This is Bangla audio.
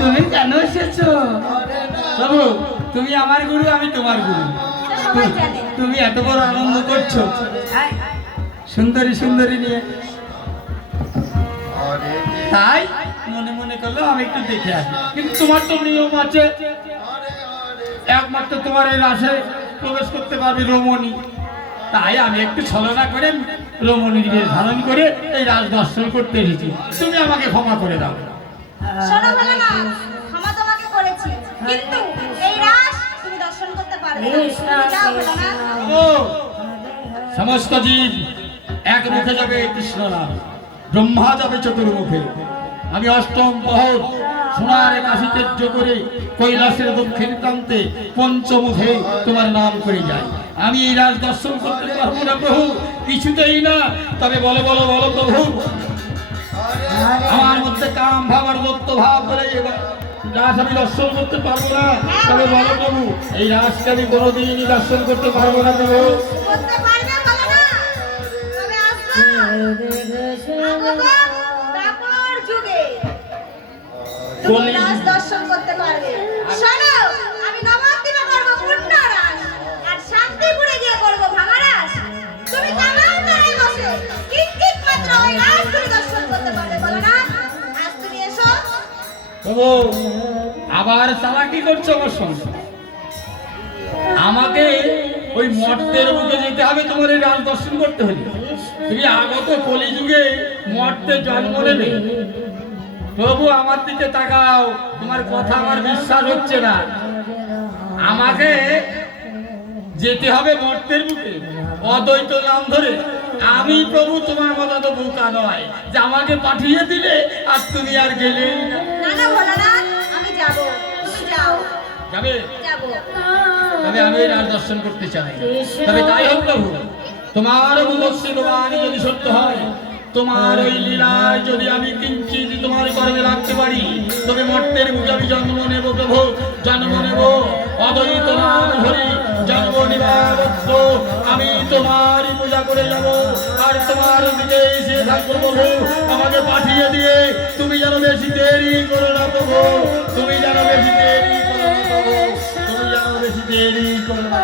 তুমি কেন এসেছো প্রভু? তুমি আমার গুরু, আমি তোমার গুরু। তুমি এত বড় আনন্দ করছো সুন্দরী সুন্দরী নিয়ে, তাই মনে মনে করলো আমি একটু দেখে আসি। কিন্তু তোমার তো নিয়ম আছে, একমাত্র তোমার এই রাসে প্রবেশ করতে পারবে রমণী। তাই আমি একটু ছলনা করে রমণীর বেশ ধারণ করে এই রাজ দর্শন করতে এসেছি। তুমি আমাকে ক্ষমা করে দাও। শোনো ভোলানাথ, ক্ষমা তোমাকে করেছি, কিন্তু এই রাস তুমি দর্শন করতে পারবে না। যাও ভোলানাথ। সমস্ত জীব এক মুখে যাবে কৃষ্ণ নাম, ব্রহ্মা যাবে চতুর্মুখে। আমি অষ্টম প্রহর সোনার কাশি তেজ্য করে কৈলাসের দক্ষিণ প্রান্তে পঞ্চমুখে তোমার নাম করে যাই। আমি এই রাজ দর্শন করতে পারবো না প্রভু, কিছুতেই না। তবে বলো বলো বলো প্রভু, আমার মধ্যে কাম ভাব আর দত্ত ভাব বলে রাস আমি দর্শন করতে পারবো না। তবে বলো প্রভু, এই রাসকে আমি কোনোদিনই দর্শন করতে পারবো না প্রভু। করতে পারবে ভোলানাথ, তবে তারপর যুগে তুমি রাস দর্শন করতে পারবে। শোনো, আমি নবদ্বীপে করব পূর্ণ রাস, আর শান্তিপুরে গিয়ে করব ভাঙা রাস। তুমি কামাল করে বসে কিঞ্চিত মাত্র ওই রাস তুমি দর্শন করতে পারবে ভোলানাথ। আজ তুমি এসো। প্রভু, আবার চালাকি করছো আমার সঙ্গে। আমাকে ওই মর্তের বুকে যেতে হবে তোমার এই রাজ দর্শন করতে হলে। তুমি আগত কলিযুগে মর্তে জন্ম নেবে। প্রভু, আমার দিকে তাকাও, তোমার কথা আমার বিশ্বাস হচ্ছে না। আমাকে যেতে হবে মর্তের বুকে অদ্বৈত নাম ধরে। আমি প্রভু তোমার মতো তো বোকা নয় যে আমাকে পাঠিয়ে দিলে আর তুমি আর গেলেই না। না না ভোলানাথ, আমি যাব, তুমি যাও। যাবে? যাব। তবে আমি রাজ দর্শন করতে চাই। তবে তাই হোক প্রভু, তোমার বাণী যদি সত্য হয়, তোমার ওই লীলায় যদি আমি কিঞ্চিত তোমার কর্মে রাখতে পারি, তবে মর্তের বুকে আমি জন্ম নেব প্রভু, জন্ম নেব অদ্বৈত নাম ধরি। জন্ম নিবাবত্র আমি তোমারই পূজা করে যাব, আর তোমার দিকে এসে থাকবো প্রভু। আমাকে পাঠিয়ে দিয়ে তুমি যেন বেশি দেরি করো না প্রভু, তুমি যেন বেশি দেরি করো না প্রভু, তুমি যেন বেশি দেরি করো না।